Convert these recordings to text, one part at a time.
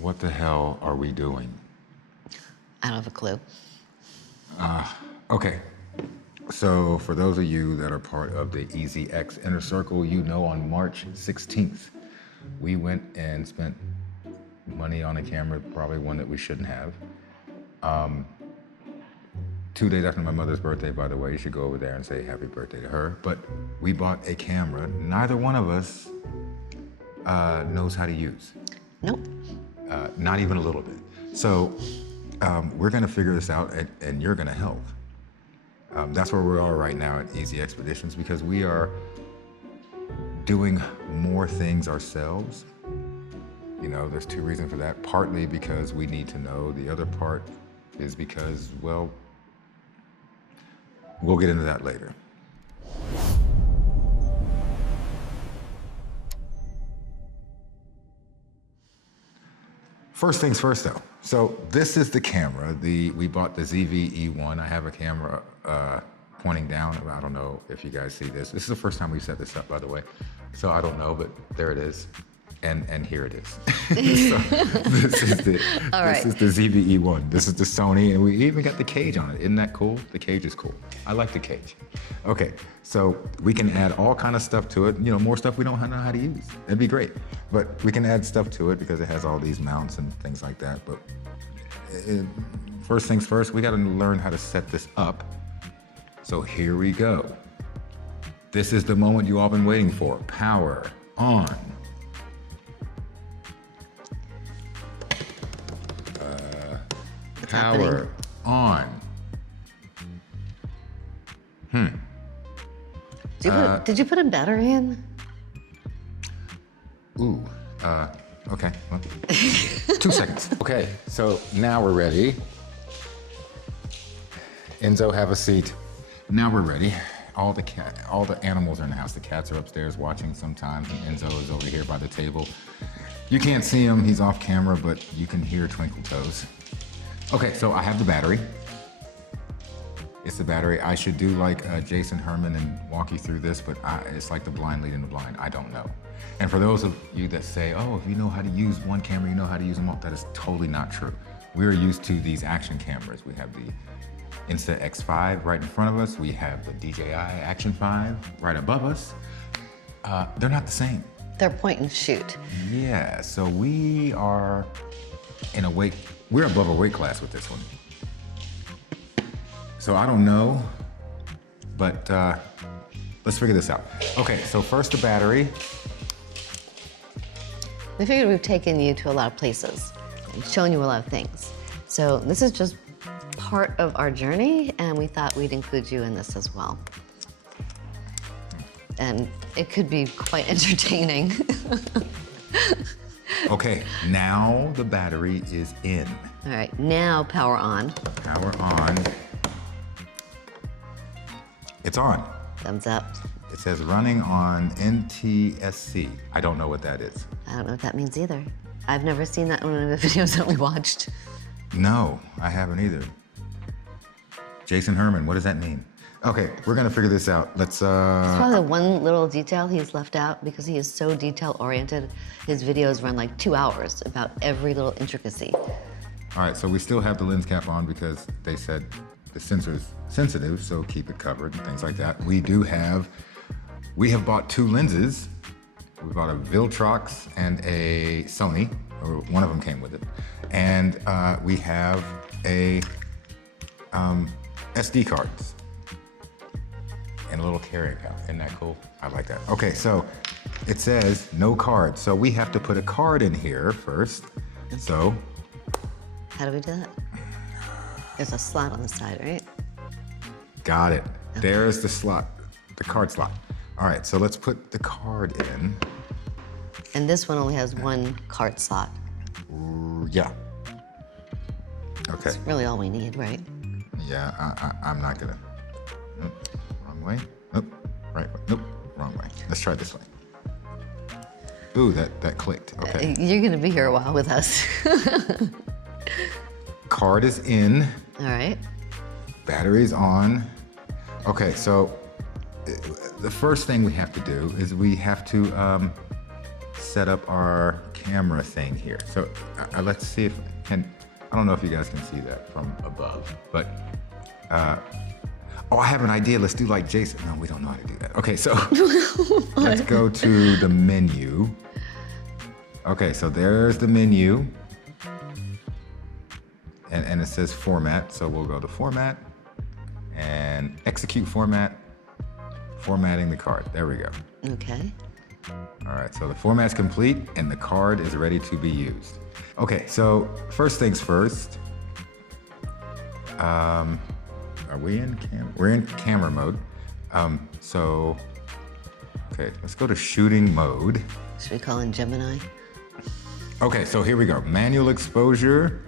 What the hell are we doing? I don't have a clue. Okay, so for those of you that are part of the EasyX Inner Circle, you know on March 16th, we went and spent money on a camera, probably one that we shouldn't have. 2 days after my mother's birthday, by the way, you should go over there and say happy birthday to her. But we bought a camera neither one of us knows how to use. Nope. Not even a little bit. So we're gonna figure this out and you're gonna help. That's where we are right now at Easy Expeditions, because we are doing more things ourselves. You know, there's 2 reasons for that. Partly because we need to know. The other part is because, well, we'll get into that later. First things first, though. So this is the camera. We bought the ZV-E1. I have a camera pointing down. I don't know if you guys see this. This is the first time we've set this up, by the way. So I don't know, but there it is. And here it is. So this is the ZV-E1. This is the Sony, and we even got the cage on it. Isn't that cool? The cage is cool. I like the cage. Okay, so we can add all kind of stuff to it. You know, more stuff we don't know how to use. That'd be great. But we can add stuff to it because it has all these mounts and things like that. But first things first, we got to learn how to set this up. So here we go. This is the moment you all been waiting for. Power on. Power on. Did you put a battery in? Ooh, okay. Well, 2 seconds. Okay, so now we're ready. Enzo, have a seat. Now we're ready. All the animals are in the house. The cats are upstairs watching sometimes, and Enzo is over here by the table. You can't see him, he's off camera, but you can hear Twinkle Toes. Okay, so I have the battery. It's the battery. I should do like Jason Herman and walk you through this, but it's like the blind leading the blind. I don't know. And for those of you that say, oh, if you know how to use one camera, you know how to use them all, that is totally not true. We're used to these action cameras. We have the Insta-X5 right in front of us. We have the DJI Action 5 right above us. They're not the same. They're point and shoot. Yeah, so we are in a weight, we're above a weight class with this one. So I don't know, but let's figure this out. Okay, so first the battery. We figured we've taken you to a lot of places and shown you a lot of things. So this is just part of our journey, and we thought we'd include you in this as well. And it could be quite entertaining. Okay, now the battery is in. All right, now power on. Power on. It's on. Thumbs up. It says running on NTSC. I don't know what that is. I don't know what that means either. I've never seen that in one of the videos that we watched. No, I haven't either. Jason Herman, what does that mean? Okay, we're gonna figure this out. Let's, It's probably the one little detail he's left out because he is so detail-oriented. His videos run like 2 hours about every little intricacy. All right, so we still have the lens cap on because they said the sensor's sensitive, so keep it covered and things like that. We have bought 2 lenses. We bought a Viltrox and a Sony, or one of them came with it. And we have a SD cards and a little carrying pouch. Isn't that cool? I like that. Okay, so it says no card. So we have to put a card in here first. So. How do we do that? There's a slot on the side, right? Got it. Okay. There's the slot, the card slot. All right, so let's put the card in. And this one only has 1 card slot. Yeah. Okay. That's really all we need, right? Yeah, I'm not gonna. Nope, wrong way. Nope, right way. Nope, wrong way. Let's try this way. Ooh, that clicked. Okay. You're gonna be here a while with us. Card is in. All right. Battery's on. Okay, so the first thing we have to do is we have to set up our camera thing here. So let's see if I don't know if you guys can see that from above, but oh, I have an idea. Let's do like Jason. No, we don't know how to do that. Okay, so let's go to the menu. Okay, so there's the menu. And it says format, so we'll go to format and execute format, formatting the card. There we go. Okay. All right, so the format's complete and the card is ready to be used. Okay, so first things first. Are we in camera? We're in camera mode. So, okay, let's go to shooting mode. Should we call in Gemini? Okay, so here we go. Manual exposure,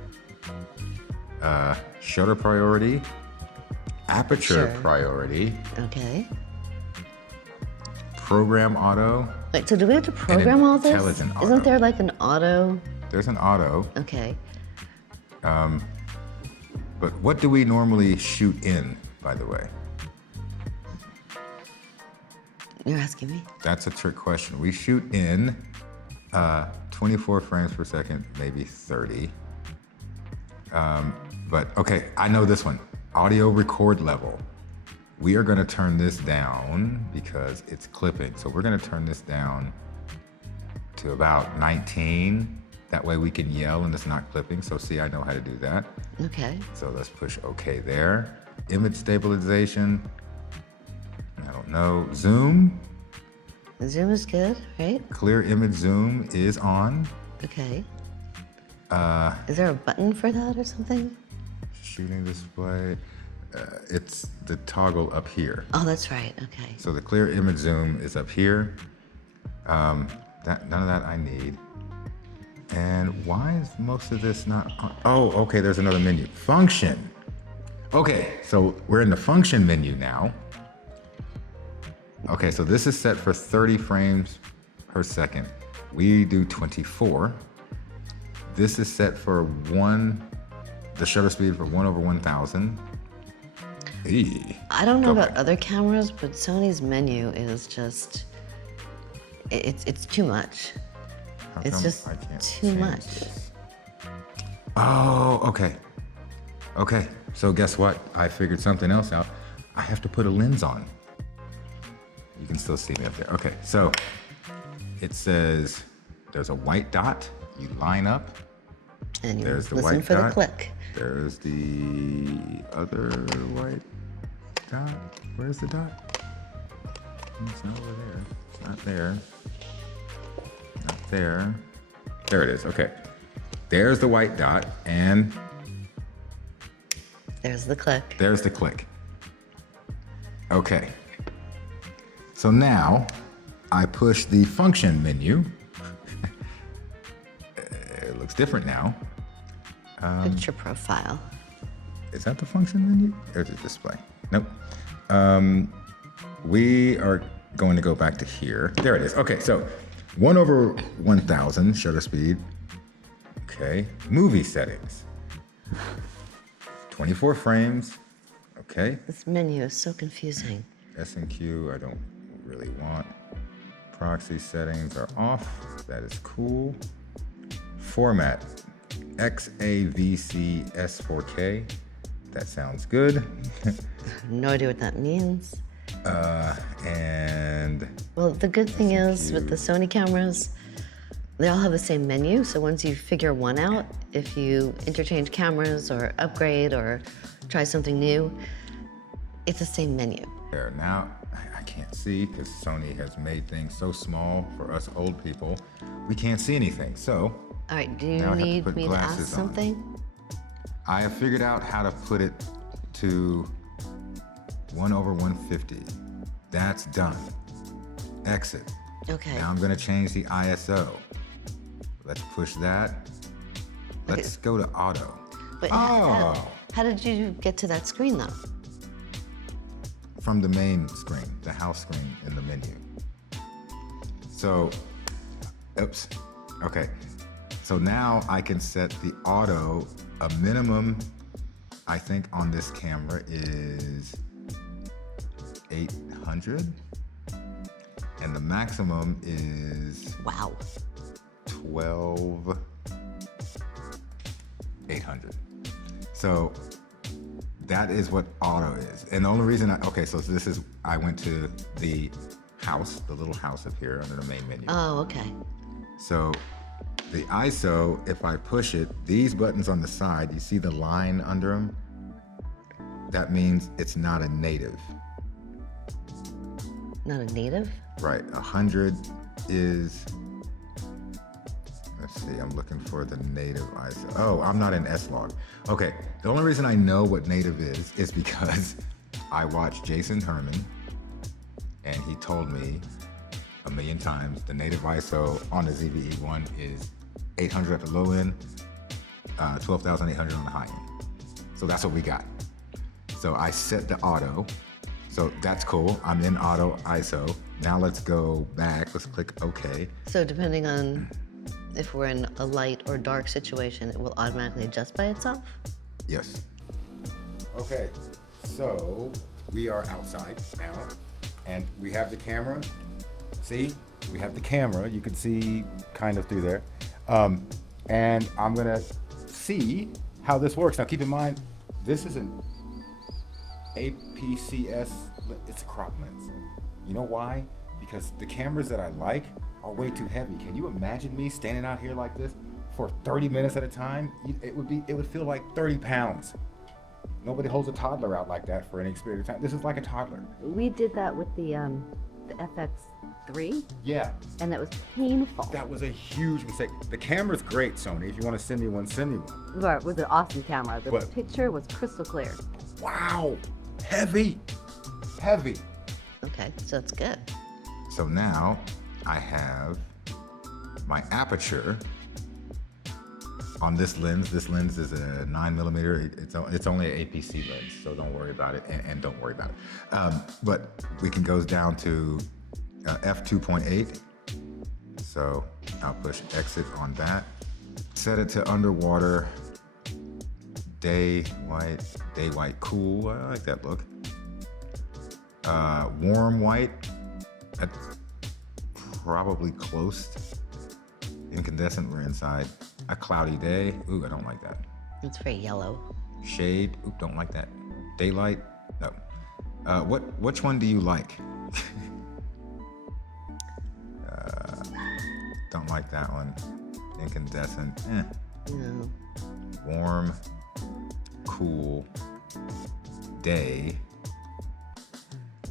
shutter priority, aperture priority, Okay. program auto. Wait, so do we have to program all this? Intelligent auto. Isn't there like an auto? There's an auto, Okay. but what do we normally shoot in, by the way? You're asking me? That's a trick question. We shoot in 24 frames per second, maybe 30. But okay, I know this one. Audio record level. We are gonna turn this down because it's clipping. So we're gonna turn this down to about 19. That way we can yell and it's not clipping. So see, I know how to do that. Okay. So let's push OK there. Image stabilization. I don't know. Zoom. Zoom is good, right? Clear image zoom is on. Okay. Is there a button for that or something? Shooting display. It's the toggle up here. Oh, that's right. Okay. So the clear image zoom is up here. None of that I need. And why is most of this not on? Oh, okay, there's another menu. Function. Okay, so we're in the function menu now. Okay, so this is set for 30 frames per second. We do 24. This is set for the shutter speed for 1/1000. I don't know about other cameras, but Sony's menu is just, it's too much. How It's come just I can't too change much. this? Oh, okay. Okay, so guess what? I figured something else out. I have to put a lens on. You can still see me up there. Okay, so it says there's a white dot. You line up. And you There's the listen white for the dot. click. There's the other white dot. Where's the dot? It's not over there. It's not there. Not there. There it is. Okay. There's the white dot, and There's the click. there's the click. Okay. So now I push the function menu. It looks different now. Picture profile. Is that the function menu? Or is it display? Nope. We are going to go back to here. There it is. Okay, so 1/1000 shutter speed. Okay, movie settings. 24 frames. Okay. This menu is so confusing. S&Q, I don't really want. Proxy settings are off. That is cool. Format, XAVC S4K. That sounds good. No idea what that means. And Well, the good thing is with the Sony cameras, they all have the same menu. So once you figure one out, if you interchange cameras or upgrade or try something new, it's the same menu. there. Now, I can't see because Sony has made things so small for us old people. We can't see anything. So All right, do you Now I have to need put me to ask glasses on. something? I have figured out how to put it to 1/150. That's done. Exit. Okay. Now I'm gonna change the ISO. Let's push that. Let's go to auto. But Oh, how did you get to that screen though? from the main screen, the house screen in the menu. So, oops, okay. So now I can set the auto, a minimum, I think on this camera is 800. And the maximum is Wow. 12,800. So that is what auto is. And the only reason I went to the house, the little house up here under the main menu. Oh, okay. So the ISO, if I push it, these buttons on the side, you see the line under them? That means it's not a native. Not a native? Right, 100 is, let's see, I'm looking for the native ISO. Oh, I'm not in S-Log. Okay, the only reason I know what native is because I watched Jason Herman, and he told me a million times the native ISO on the ZV-E1 is 800 at the low end, 12,800 on the high end. So that's what we got. So I set the auto. So that's cool. I'm in auto ISO. Now let's go back. Let's click OK. So depending on if we're in a light or dark situation, it will automatically adjust by itself? Yes. Okay, so we are outside now, and we have the camera. See, we have the camera. You can see kind of through there. And I'm gonna see how this works. Now keep in mind, this is an APS-C, it's a crop lens. You know why? Because the cameras that I like are way too heavy. Can you imagine me standing out here like this for 30 minutes at a time? It would feel like 30 pounds. Nobody holds a toddler out like that for any period of time. This is like a toddler. We did that with the FX3, Yeah, and that was painful. that was a huge mistake. The camera's great, Sony. If you want to send me one, send me one. But it was an awesome camera. The But- picture was crystal clear. Wow, heavy, heavy. Okay, so it's good. So now I have my aperture on this lens. This lens is a 9mm. It's only an APC lens, so don't worry about it, and don't worry about it. But we can go down to f2.8. So I'll push exit on that. Set it to underwater, day white cool. I like that look. Warm white, that's probably close. Incandescent, we're inside. A cloudy day, ooh, I don't like that. It's very yellow. Shade, ooh, don't like that. Daylight, no. Which one do you like? Don't like that one. Incandescent, No. Warm, cool, day,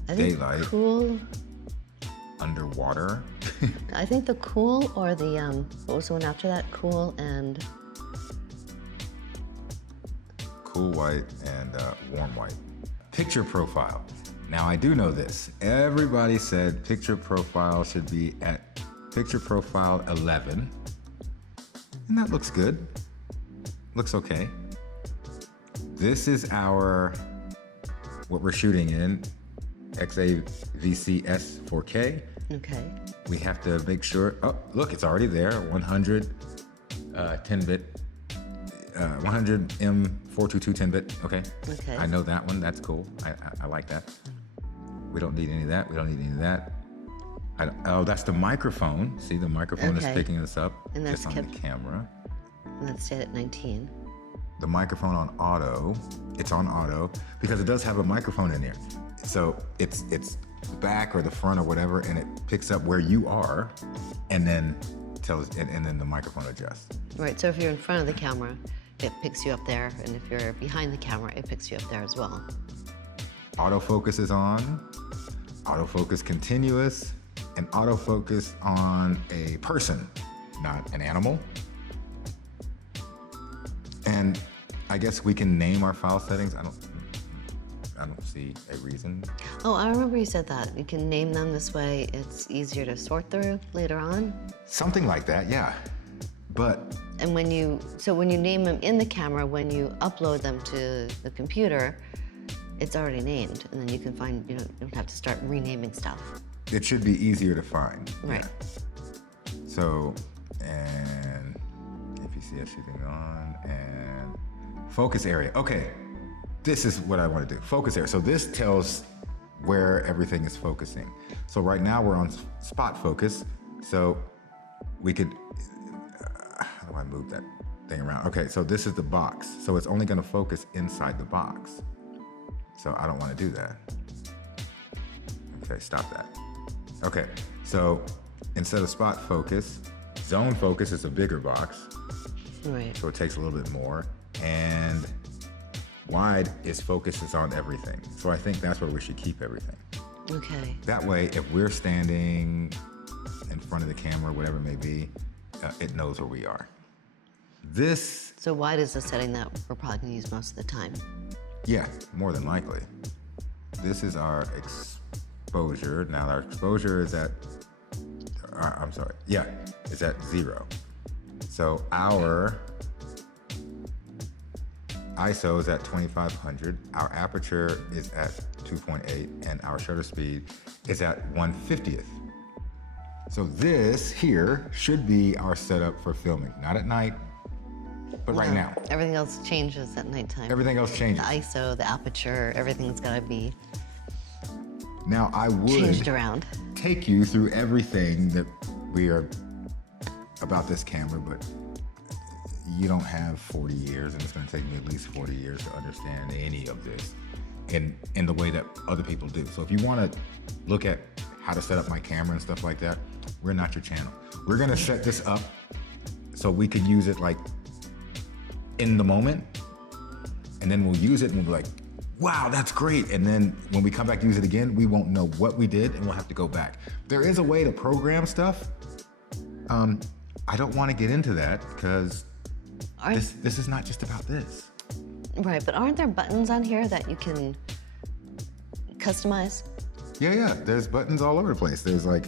I think Daylight. cool. underwater. I think the cool or the what was the one after that? Cool and Cool white and warm white. Picture profile. Now I do know this. Everybody said picture profile should be at picture profile 11. And that looks good. Looks okay. This is what we're shooting in, XAVCS 4K. okay. We have to make sure, oh, look, it's already there, 100 10-bit, 100 M422 10-bit, okay. Okay. I know that one, that's cool, I like that. We don't need any of that, we don't need any of that. Oh, that's the microphone. See, the microphone is Okay. picking this up And that's just on the kept- camera. And that's stayed at 19. The microphone on auto, it's on auto because it does have a microphone in there. So it's the back or the front or whatever, and it picks up where you are, and then and then the microphone adjusts. Right, so if you're in front of the camera, it picks you up there, and if you're behind the camera, it picks you up there as well. Autofocus is on, autofocus continuous, and autofocus on a person, not an animal. And I guess we can name our file settings. I don't see a reason. Oh, I remember you said that. You can name them this way. It's easier to sort through later on. Something like that, yeah. But And when you name them in the camera, when you upload them to the computer, it's already named, and then you can find, you don't have to start renaming stuff. it should be easier to find. Right. Yeah. So, and APCS shooting on, and focus area. Okay, this is what I want to do. Focus area. So this tells where everything is focusing. So right now we're on spot focus. So we could, how do I move that thing around? Okay, so this is the box. So it's only gonna focus inside the box. So I don't wanna do that. Okay, stop that. Okay, so instead of spot focus, zone focus is a bigger box. Right. So it takes a little bit more. And wide is focuses on everything. So I think that's where we should keep everything. Okay. That way, if we're standing in front of the camera, whatever it may be, it knows where we are. This, So wide is the setting that we're probably gonna use most of the time. yeah, more than likely. This is our exposure. Now our exposure is at, I'm sorry, yeah, it's at 0. So our ISO is at 2500, our aperture is at 2.8, and our shutter speed is at 1/50th. So this here should be our setup for filming, not at night, but right No, now. Everything else changes at nighttime. Everything else The changes. ISO, the aperture, everything's gotta be Now I changed would around. take you through everything that we are about this camera, but you don't have 40 years, and it's gonna take me at least 40 years to understand any of this in the way that other people do. So if you wanna look at how to set up my camera and stuff like that, we're not your channel. We're gonna set this up so we could use it like in the moment, and then we'll use it and we'll be like, wow, that's great. And then when we come back to use it again, we won't know what we did and we'll have to go back. There is a way to program stuff. I don't wanna get into that because this is not just about this. Right, but aren't there buttons on here that you can customize? Yeah, there's buttons all over the place. There's like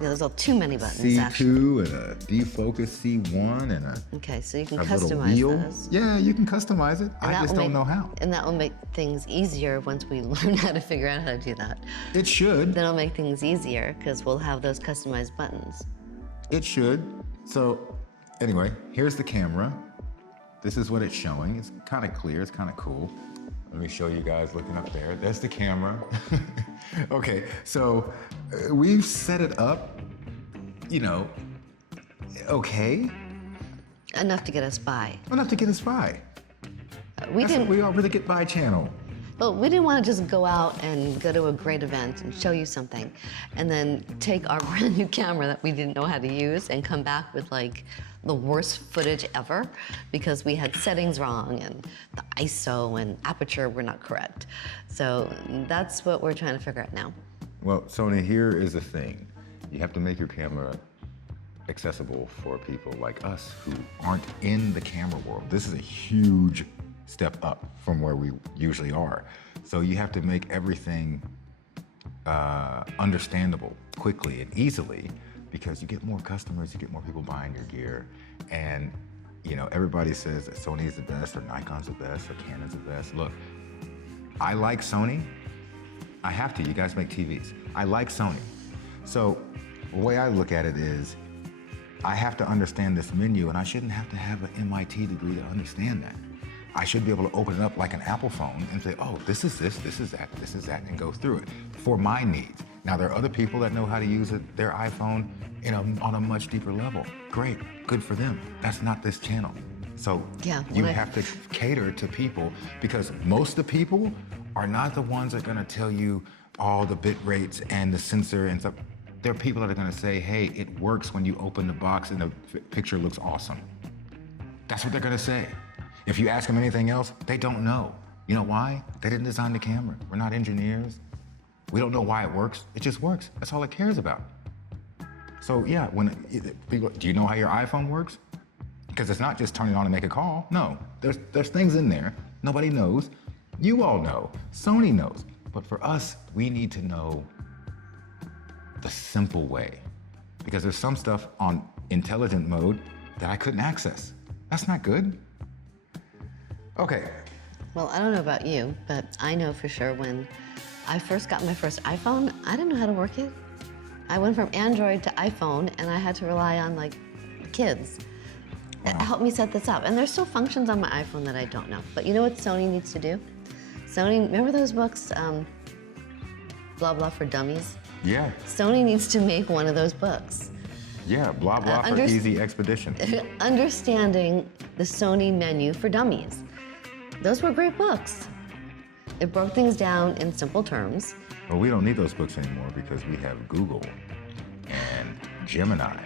Yeah, there's too many buttons, actually. C2 and a defocus C1 and a Okay, so you can little customize wheel. those. Yeah, you can customize it. And I that just will don't make- know how. And that will make things easier once we learn how to figure out how to do that. It should. Then it'll make things easier because we'll have those customized buttons. It should. So anyway, here's the camera. This is what it's showing. It's kind of clear. It's kind of cool. Let me show you guys looking up there. There's the camera. Okay, so we've set it up, okay, Enough to get us by. enough to get us by. We That's didn't. what we are, really get by channel. But we didn't want to just go out and go to a great event and show you something and then take our brand new camera that we didn't know how to use and come back with like the worst footage ever because we had settings wrong and the ISO and aperture were not correct. So that's what we're trying to figure out now. Well, Sony, here is the thing. You have to make your camera accessible for people like us who aren't in the camera world. This is a huge step up from where we usually are. So you have to make everything understandable quickly and easily because you get more customers, you get more people buying your gear. And everybody says that Sony is the best or Nikon's the best or Canon's the best. Look, I like Sony. I have to, you guys make TVs. I like Sony. So the way I look at it is I have to understand this menu and I shouldn't have to have an MIT degree to understand that. I should be able to open it up like an Apple phone and say, oh, this is this is that, and go through it for my needs. Now, there are other people that know how to use their iPhone on a much deeper level. Great, good for them. That's not this channel. So Yeah, you what I- have to cater to people because most of the people are not the ones that are gonna tell you all the bit rates and the sensor and stuff. There are people that are gonna say, hey, it works when you open the box and the picture looks awesome. That's what they're gonna say. If you ask them anything else, they don't know. You know why? They didn't design the camera. We're not engineers. We don't know why it works. It just works. That's all it cares about. So yeah, when people, do you know how your iPhone works? Because it's not just turn it on and make a call. No, there's things in there. Nobody knows. You all know. Sony knows. But for us, we need to know the simple way. Because there's some stuff on intelligent mode that I couldn't access. That's not good. Okay. Well, I don't know about you, but I know for sure when I first got my first iPhone, I didn't know how to work it. I went from Android to iPhone and I had to rely on like kids. Help me set this up. And there's still functions on my iPhone that I don't know. But you know what Sony needs to do? Sony, remember those books, Blah Blah for Dummies? Yeah, Sony needs to make one of those books. yeah, blah, blah for easy expedition. Understanding the Sony menu for dummies. Those were great books. It broke things down in simple terms. Well, we don't need those books anymore because we have Google and Gemini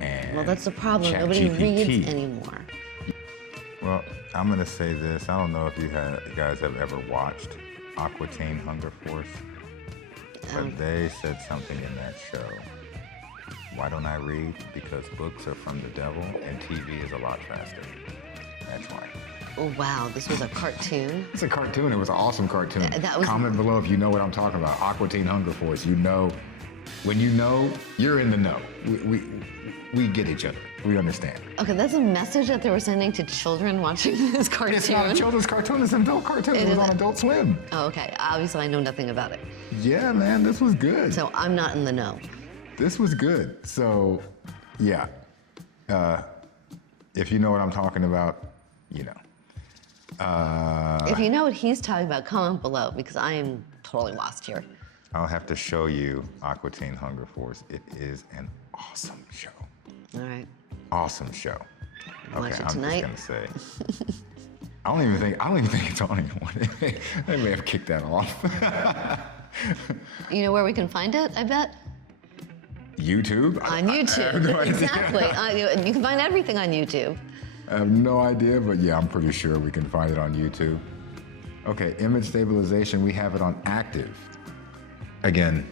and Well, that's the problem. Nobody ChatGPT. reads anymore. Well, I'm gonna say this. I don't know if you guys have ever watched Aqua Teen Hunger Force, but they said something in that show. Why don't I read? Because books are from the devil and TV is a lot faster. That's why. Oh, wow, this was a cartoon. It's a cartoon. It was an awesome cartoon. That was- Comment below if you know what I'm talking about. Aqua Teen Hunger Force. You know, when you know, you're in the know. We get each other. We understand. Okay, that's a message that they were sending to children watching this cartoon. It's not a children's cartoon. It's an adult cartoon. It was on Adult Swim. Oh, okay. Obviously, I know nothing about it. Yeah, man, this was good. So I'm not in the know. This was good. So, yeah. If you know what I'm talking about, you know. If you know what he's talking about, comment below because I am totally lost here. I'll have to show you Aqua Teen Hunger Force. It is an awesome show. All right. Awesome show. Watch Okay, it I'm tonight. just gonna say. I don't even think it's on anymore. They may have kicked that off. You know where we can find it, I bet? YouTube? On YouTube. I have no idea. Exactly. You can find everything on YouTube. I have no idea, but yeah, I'm pretty sure we can find it on YouTube. Okay, image stabilization, we have it on active. Again,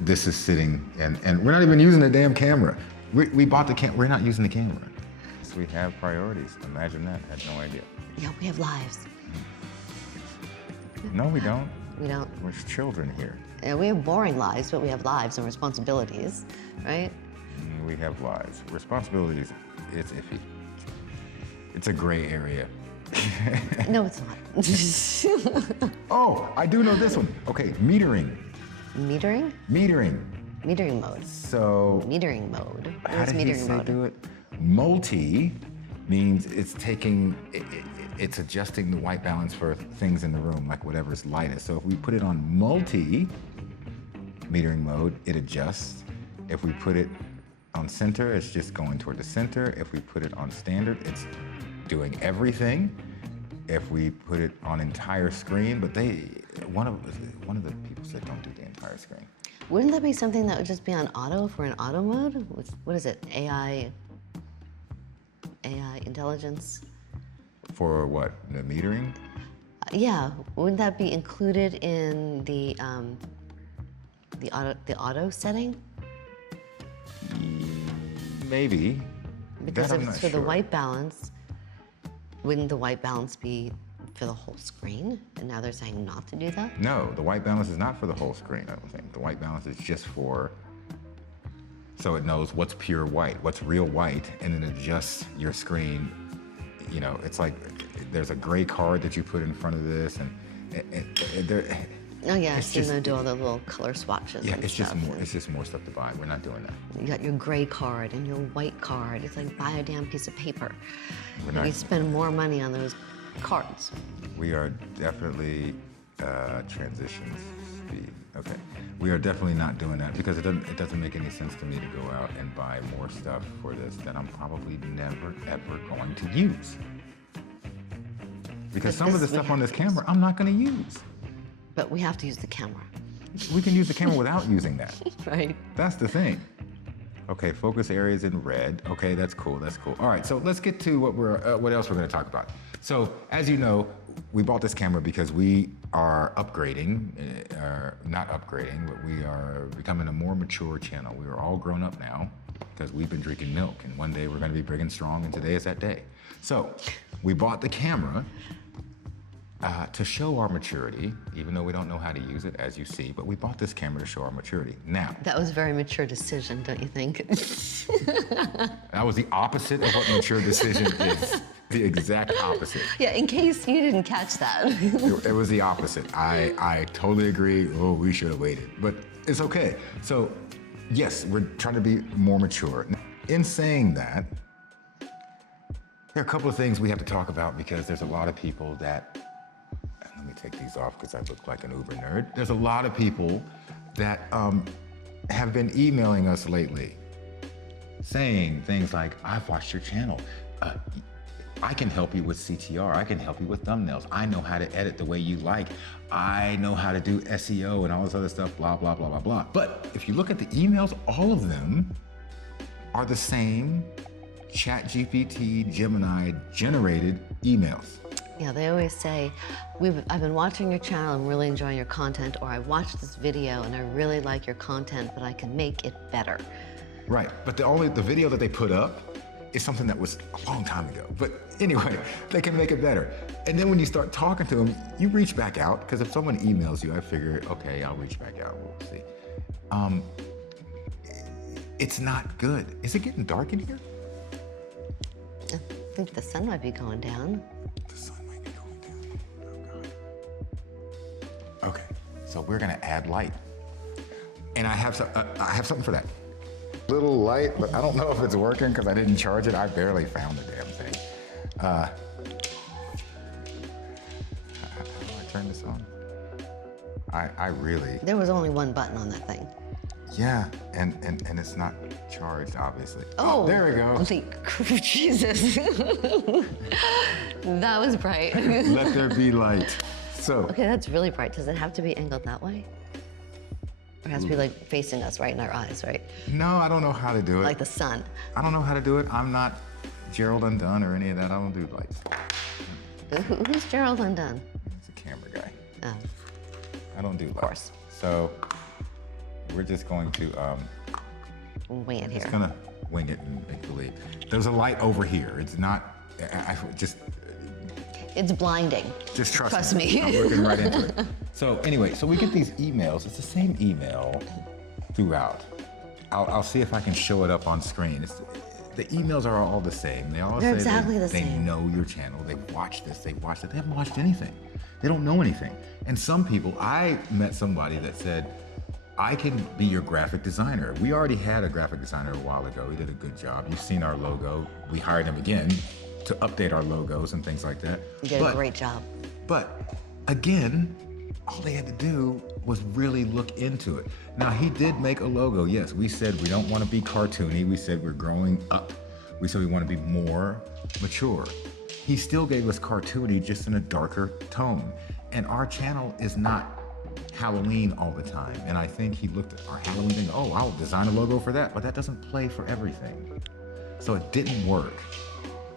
this is sitting, and we're not even using the damn camera. We bought the camera, we're not using the camera. So we have priorities, imagine that, I had no idea. Yeah, we have lives. No, we don't. We don't. We're children here. Yeah, we have boring lives, but we have lives and responsibilities, right? We have lives. Responsibilities, it's iffy. It's a gray area. No, it's not. Oh, I do know this one. Okay, metering. Metering? Metering. Metering mode. So, Metering mode. What how is did he metering say mode? do it? Multi means it's taking, it's adjusting the white balance for things in the room, like whatever's lightest. So if we put it on multi metering mode, it adjusts. If we put it on center, it's just going toward the center. If we put it on standard, it's doing everything. If we put it on entire screen, but one of the people said don't do the entire screen. Wouldn't that be something that would just be on auto if we're in auto mode? What is it? AI intelligence? For what, the metering? Yeah, wouldn't that be included in the auto setting? Maybe. Because That if I'm it's not for the sure. white balance, wouldn't the white balance be for the whole screen? And now they're saying not to do that? No, the white balance is not for the whole screen, I don't think. The white balance is just for, so it knows what's pure white, what's real white, and then adjusts your screen. You know, it's like there's a gray card that you put in front of this, and there. Oh yeah, I've It's seen just- them do all the little color swatches. Yeah, and it's just stuff. more. It's just more stuff to buy. We're not doing that. You got your gray card and your white card. It's like buy a damn piece of paper. We're You not. spend more money on those cards. We are definitely transition speed. Okay, we are definitely not doing that because it doesn't make any sense to me to go out and buy more stuff for this that I'm probably never ever going to use. Because But some of the this we stuff on have this to use. camera I'm not going to use. But we have to use the camera. We can use the camera without using that. Right. That's the thing. Okay, focus areas in red. Okay, that's cool. That's cool. All right, so let's get to what else we're going to talk about. So, as you know, we bought this camera because we are upgrading, not upgrading, but we are becoming a more mature channel. We are all grown up now because we've been drinking milk, and one day we're going to be big and strong, and today is that day. So, we bought the camera to show our maturity, even though we don't know how to use it, as you see, but we bought this camera to show our maturity. Now, That was a very mature decision, don't you think? that was the opposite of what mature decision is. The exact opposite. Yeah, in case you didn't catch that. It was the opposite. I totally agree. Oh, we should have waited. But it's okay. So, yes, we're trying to be more mature. In saying that, there are a couple of things we have to talk about because there's a lot of people that, let me take these off because I look like an Uber nerd. There's a lot of people that have been emailing us lately saying things like, I've watched your channel. I can help you with CTR. I can help you with thumbnails. I know how to edit the way you like. I know how to do SEO and all this other stuff, blah, blah, blah, blah, blah. But if you look at the emails, all of them are the same ChatGPT, Gemini generated emails. Yeah, they always say, I've been watching your channel, I'm really enjoying your content, or I watched this video and I really like your content, but I can make it better. Right, but the video that they put up is something that was a long time ago. But anyway, they can make it better. And then when you start talking to them, you reach back out, because if someone emails you, I figure, okay, I'll reach back out, we'll see. It's not good. Is it getting dark in here? I think the sun might be going down. The sun might be going down. Oh, God. Okay, so we're gonna add light. And I have something for that. Little light, but I don't know if it's working because I didn't charge it. I barely found the damn thing. How do I turn this on? I really... There was only one button on that thing. Yeah, and it's not charged, obviously. Oh, there we go. Jesus. That was bright. Let there be light. So. Okay, that's really bright. Does it have to be angled that way? Or it has to be like facing us right in our eyes, right? No, I don't know how to do it. Like the sun. I don't know how to do it. I'm not Gerald Undone or any of that. I don't do lights. Who's Gerald Undone? He's a camera guy. Oh. I don't do lights. Of course. So we're just going to wing it here. Just gonna wing it and make believe. There's a light over here. It's not. It's blinding. Just trust me. I'm looking right into it. So anyway, so we get these emails. It's the same email throughout. I'll see if I can show it up on screen. The emails are all the same. They all They're say exactly the they same. know your channel. They watch this. They watch that. They haven't watched anything. They don't know anything. And some people, I met somebody that said, I can be your graphic designer. We already had a graphic designer a while ago. He did a good job. You've seen our logo. We hired him again to update our logos and things like that. You did a great job. But again, all they had to do was really look into it. Now, he did make a logo. Yes, we said we don't want to be cartoony. We said we're growing up. We said we want to be more mature. He still gave us cartoony, just in a darker tone. And our channel is not Halloween all the time. And I think he looked at our Halloween thing, oh, I'll design a logo for that, but that doesn't play for everything. So it didn't work.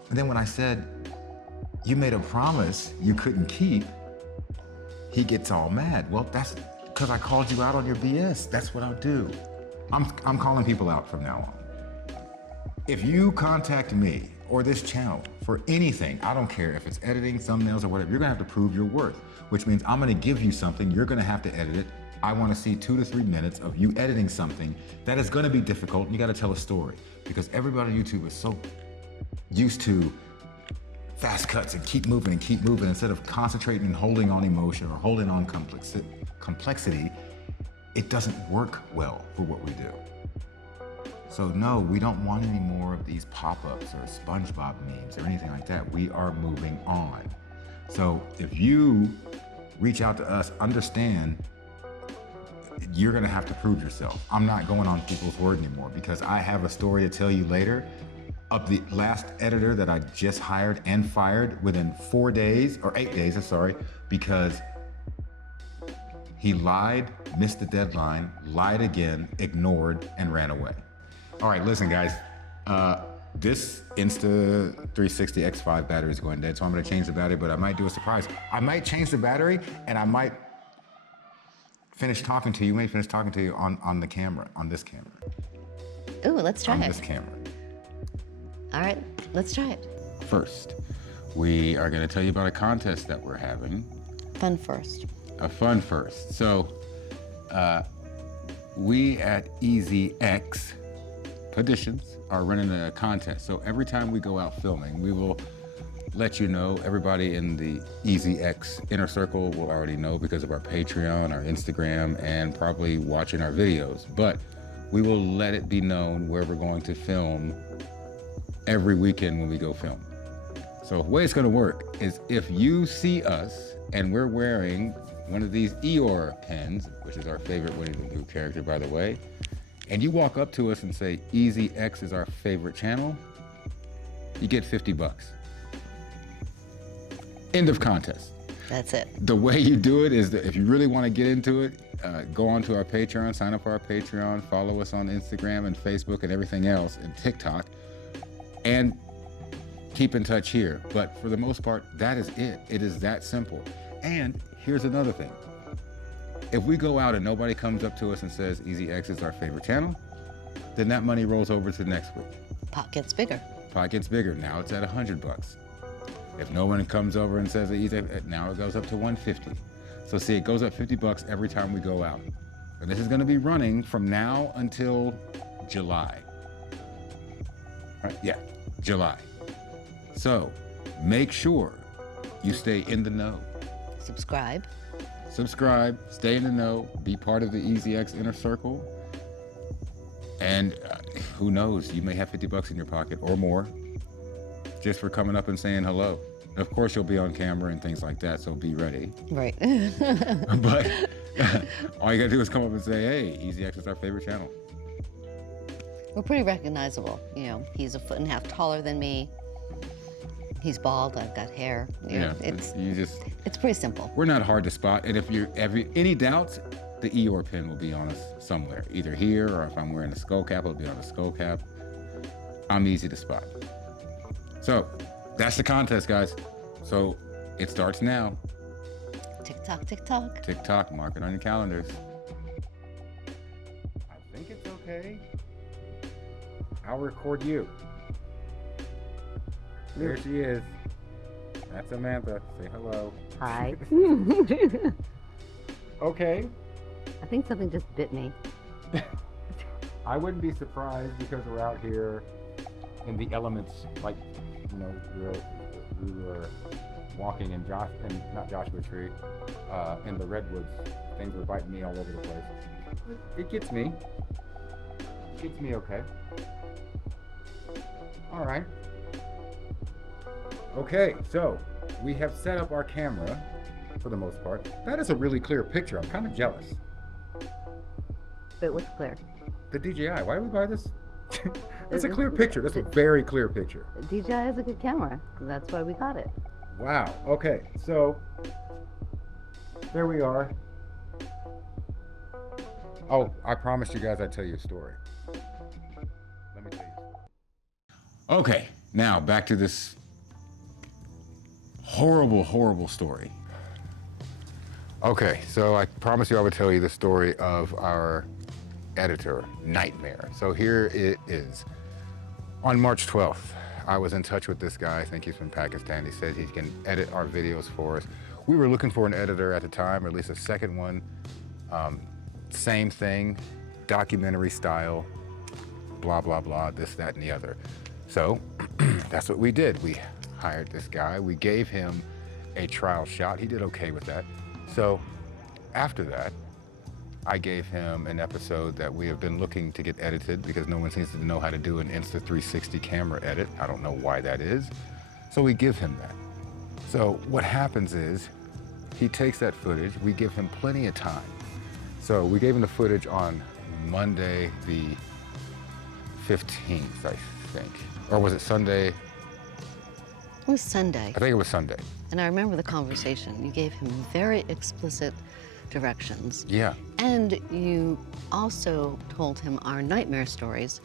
And then when I said, you made a promise you couldn't keep, he gets all mad. Well, that's because I called you out on your BS. That's what I'll do. I'm calling people out from now on. If you contact me or this channel for anything, I don't care if it's editing, thumbnails, or whatever, you're gonna have to prove your worth, which means I'm gonna give you something, you're gonna have to edit it. I wanna see 2 to 3 minutes of you editing something that is gonna be difficult, and you gotta tell a story, because everybody on YouTube is so used to fast cuts and keep moving instead of concentrating and holding on emotion or holding on complexity. It doesn't work well for what we do. So no, we don't want any more of these pop-ups or SpongeBob memes or anything like that. We are moving on. So if you reach out to us, understand you're gonna have to prove yourself. I'm not going on people's word anymore, because I have a story to tell you later of the last editor that I just hired and fired within 4 days, or 8 days, I'm sorry, because he lied, missed the deadline, lied again, ignored, and ran away. All right, listen guys, this Insta360 X5 battery is going dead, so I'm gonna change the battery, but I might do a surprise. I might change the battery, and I might finish talking to you, on the camera, on this camera. Ooh, let's try it. On this camera. All right, let's try it. First, we are gonna tell you about a contest that we're having. Fun first. A fun first. So, we at EZX Petitions are running a contest. So every time we go out filming, we will let you know. Everybody in the EZX inner circle will already know because of our Patreon, our Instagram, and probably watching our videos. But we will let it be known where we're going to film every weekend when we go film. So the way it's gonna work is if you see us and we're wearing one of these Eeyore pins, which is our favorite Winnie the Pooh character, by the way, and you walk up to us and say, Easy X is our favorite channel, you get 50 bucks. End of contest. That's it. The way you do it is that if you really want to get into it, go onto our Patreon, sign up for our Patreon, follow us on Instagram and Facebook and everything else, and TikTok, and keep in touch here. But for the most part, that is it. It is that simple. And here's another thing. If we go out and nobody comes up to us and says Easy X is our favorite channel, then that money rolls over to next week. Pot gets bigger. Pot gets bigger. Now it's at 100 bucks. If no one comes over and says Easy, now it goes up to 150. So see, it goes up 50 bucks every time we go out. And this is gonna be running from now until July. Right? Yeah, July. So make sure you stay in the know. Subscribe. Subscribe, stay in the know, be part of the EasyX inner circle. And who knows, you may have 50 bucks in your pocket or more just for coming up and saying hello. Of course, you'll be on camera and things like that, so be ready. Right. But all you gotta do is come up and say, hey, EasyX is our favorite channel. We're pretty recognizable. You know, he's 1.5 feet taller than me. He's bald, I've got hair. You know, it's pretty simple. We're not hard to spot. And if you're any doubts, the Eeyore pin will be on us somewhere, either here or if I'm wearing a skull cap, it'll be on a skull cap. I'm easy to spot. So that's the contest, guys. So it starts now. TikTok, TikTok. TikTok, mark it on your calendars. I think it's okay. I'll record you. There she is. That's Samantha. Say hello. Hi. Okay. I think something just bit me. I wouldn't be surprised because we're out here in the elements, like, you know, we were walking in not Joshua Tree, in the redwoods. Things were biting me all over the place. It gets me. It gets me okay. All right. Okay, so we have set up our camera for the most part. That is a really clear picture. I'm kind of jealous. But what's clear? The DJI, why did we buy this? That's a clear picture. That's a very clear picture. DJI is a good camera. That's why we got it. Wow. Okay, so there we are. Oh, I promised you guys I'd tell you a story. Let me tell you. Okay, now back to this horrible, horrible story. Okay, so I promised you I would tell you the story of our editor, Nightmare. So here it is. On March 12th, I was in touch with this guy. I think he's from Pakistan. He said he can edit our videos for us. We were looking for an editor at the time, or at least a second one. Same thing, documentary style, blah, blah, blah, this, that, and the other. So that's what we did. We hired this guy. We gave him a trial shot. He did okay with that. So after that, I gave him an episode that we have been looking to get edited because no one seems to know how to do an Insta360 camera edit. I don't know why that is. So we give him that. So what happens is he takes that footage. We give him plenty of time. So we gave him the footage on Monday, the 15th, I think. Or was it Sunday? It was Sunday. I think it was Sunday. And I remember the conversation. You gave him very explicit directions. Yeah. And you also told him our nightmare stories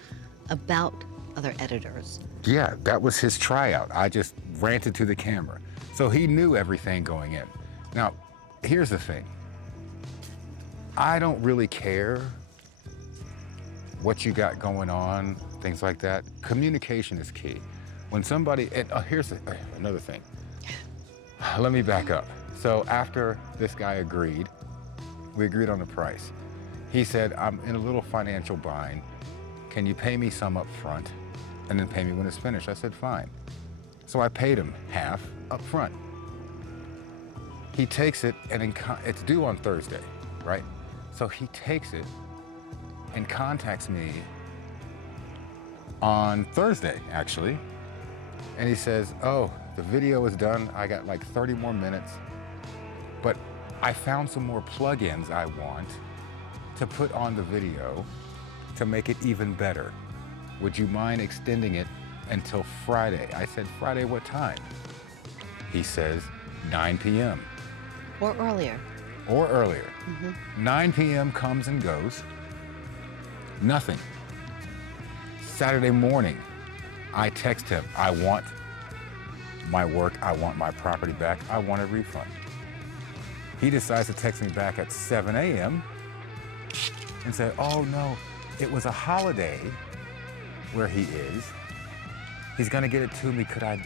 about other editors. Yeah, that was his tryout. I just ranted to the camera. So he knew everything going in. Now, here's the thing. I don't really care what you got going on, things like that. Communication is key. When somebody, and here's another thing. Let me back up. So after this guy agreed, we agreed on the price. He said, I'm in a little financial bind. Can you pay me some up front and then pay me when it's finished? I said, fine. So I paid him half up front. He takes it and it's due on Thursday, right? So he takes it and contacts me on Thursday, actually. And he says, oh, The video is done. I got like 30 more minutes, but I found some more plugins I want to put on the video to make it even better. Would you mind extending it until Friday? I said, Friday, what time? He says, 9 p.m. Or earlier. Or earlier. 9 p.m. comes and goes. Nothing. Saturday morning, I text him, I want my work, I want my property back, I want a refund. He decides to text me back at 7 a.m. and say, oh no, it was a holiday where he is. He's gonna get it to me, could I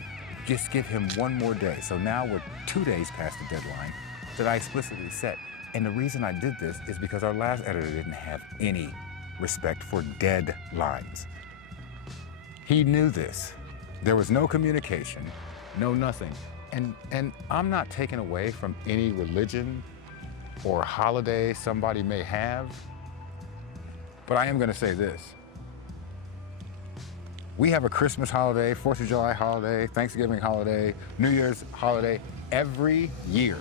just give him one more day? So now we're 2 days past the deadline that I explicitly set. And the reason I did this is because our last editor didn't have any respect for deadlines. He knew this. There was no communication, no nothing. And I'm not taking away from any religion or holiday somebody may have, but I am gonna say this. We have a Christmas holiday, 4th of July holiday, Thanksgiving holiday, New Year's holiday every year.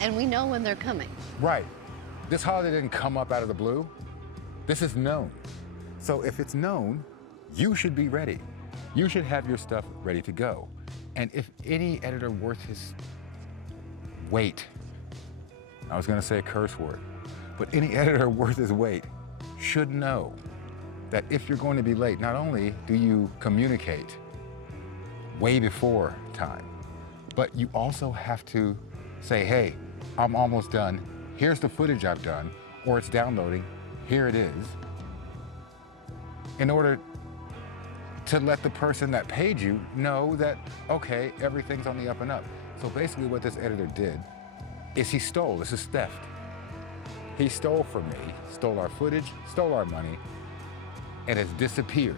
And we know when they're coming. Right. This holiday didn't come up out of the blue. This is known. So if it's known, you should be ready. You should have your stuff ready to go. And if any editor worth his weight, I was gonna say a curse word, but any editor worth his weight should know that if you're going to be late, not only do you communicate way before time, but you also have to say, hey, I'm almost done. Here's the footage I've done, or it's downloading, here it is, in order to let the person that paid you know that, okay, everything's on the up and up. So basically what this editor did is he stole. This is theft. He stole from me, stole our footage, stole our money, and has disappeared.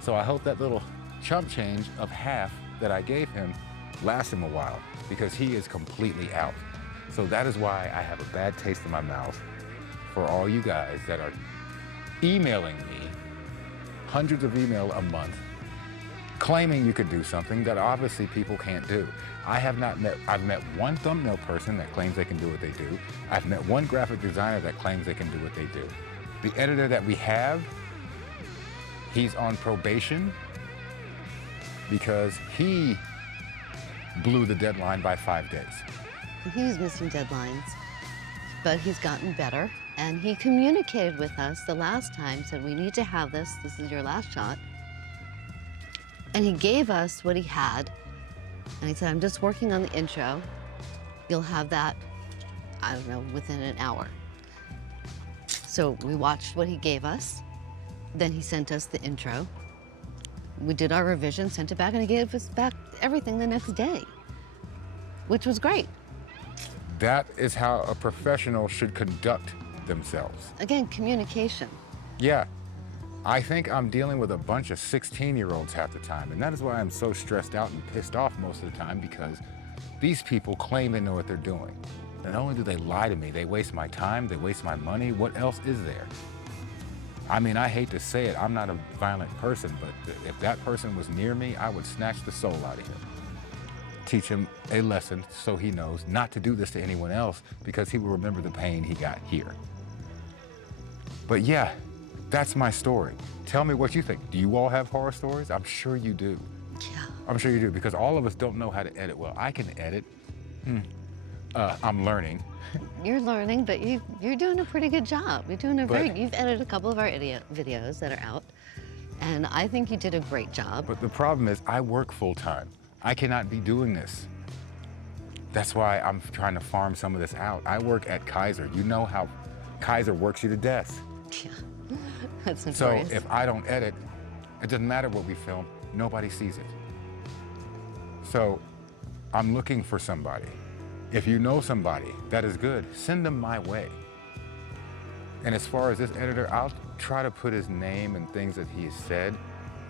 So I hope that little chump change of half that I gave him lasts him a while, because he is completely out. So that is why I have a bad taste in my mouth for all you guys that are emailing me hundreds of email a month, claiming you could do something that obviously people can't do. I've met one thumbnail person that claims they can do what they do. I've met one graphic designer that claims they can do what they do. The editor that we have, he's on probation because he blew the deadline by 5 days. He was missing deadlines, but he's gotten better. And he communicated with us the last time, said, we need to have this. This is your last shot. And he gave us what he had. And he said, I'm just working on the intro. You'll have that, I don't know, within an hour. So we watched what he gave us. Then he sent us the intro. We did our revision, sent it back, and he gave us back everything the next day, which was great. That is how a professional should conduct themselves. Again, communication. Yeah, I think I'm dealing with a bunch of 16-year-olds half the time, and that is why I'm so stressed out and pissed off most of the time, because these people claim they know what they're doing. And not only do they lie to me, they waste my time, they waste my money. What else is there? I mean, I hate to say it, I'm not a violent person, but if that person was near me, I would snatch the soul out of him. Teach him a lesson so he knows not to do this to anyone else, because he will remember the pain he got here. But yeah, that's my story. Tell me what you think. Do you all have horror stories? I'm sure you do. Yeah. I'm sure you do, because all of us don't know how to edit well. I can edit. I'm learning. You're learning, but you're doing a pretty good job. You're doing you've edited a couple of our videos that are out, and I think you did a great job. But the problem is I work full time. I cannot be doing this. That's why I'm trying to farm some of this out. I work at Kaiser. You know how Kaiser works you to death. Yeah, that's So notorious. if I don't edit, it doesn't matter what we film, nobody sees it. So I'm looking for somebody. If you know somebody that is good, send them my way. And as far as this editor, I'll try to put his name and things that he has said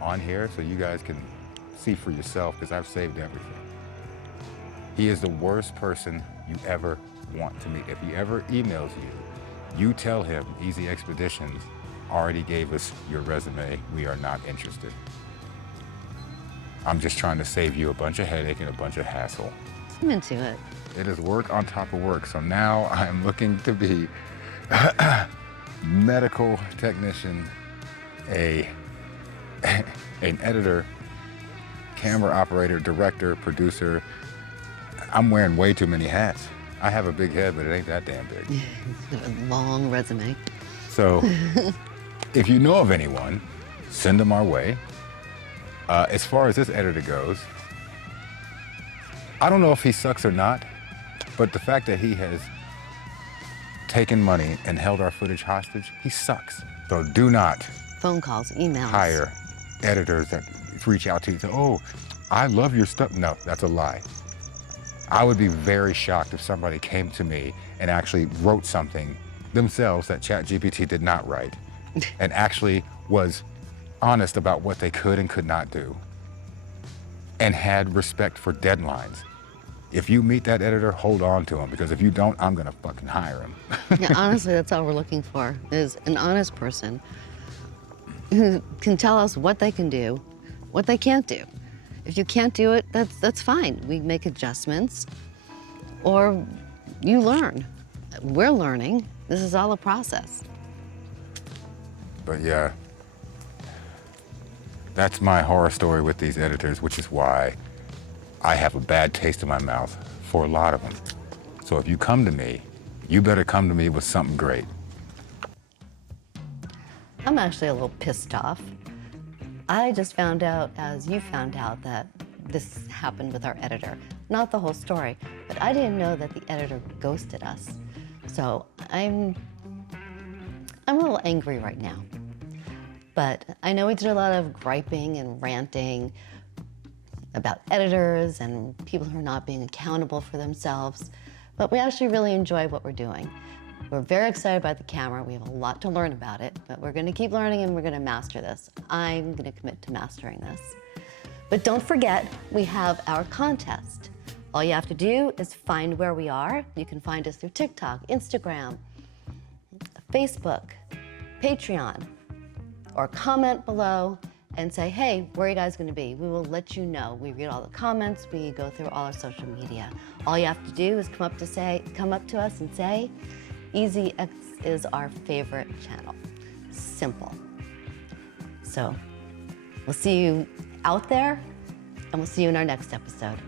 on here so you guys can see for yourself, because I've saved everything. He is the worst person you ever want to meet. If he ever emails you, you tell him Easy Expeditions already gave us your resume. We are not interested. I'm just trying to save you a bunch of headache and a bunch of hassle. I'm into it. It is work on top of work. So now I'm looking to be medical technician, an editor, camera operator, director, producer. I'm wearing way too many hats. I have a big head, but it ain't that damn big. He's got a long resume. So if you know of anyone, send them our way. As far as this editor goes, I don't know if he sucks or not, but the fact that he has taken money and held our footage hostage, he sucks. So do not Phone calls, emails. hire editors that reach out to you and say, oh, I love your stuff. No, that's a lie. I would be very shocked if somebody came to me and actually wrote something themselves that ChatGPT did not write and actually was honest about what they could and could not do and had respect for deadlines. If you meet that editor, hold on to him, because if you don't, I'm gonna fucking hire him. Yeah, honestly, that's all we're looking for, is an honest person who can tell us what they can do, what they can't do. If you can't do it, that's fine. We make adjustments, or you learn. We're learning. This is all a process. But yeah, that's my horror story with these editors, which is why I have a bad taste in my mouth for a lot of them. So if you come to me, you better come to me with something great. I'm actually a little pissed off. I just found out, as you found out, that this happened with our editor. Not the whole story, but I didn't know that the editor ghosted us. So I'm a little angry right now. But I know we did a lot of griping and ranting about editors and people who are not being accountable for themselves, but we actually really enjoy what we're doing. We're very excited about the camera. We have a lot to learn about it, but we're gonna keep learning and we're gonna master this. I'm gonna commit to mastering this. But don't forget, we have our contest. All you have to do is find where we are. You can find us through TikTok, Instagram, Facebook, Patreon, or comment below and say, hey, where are you guys gonna be? We will let you know. We read all the comments, we go through all our social media. All you have to do is come up to us and say, EasyX is our favorite channel. Simple. So we'll see you out there, and we'll see you in our next episode.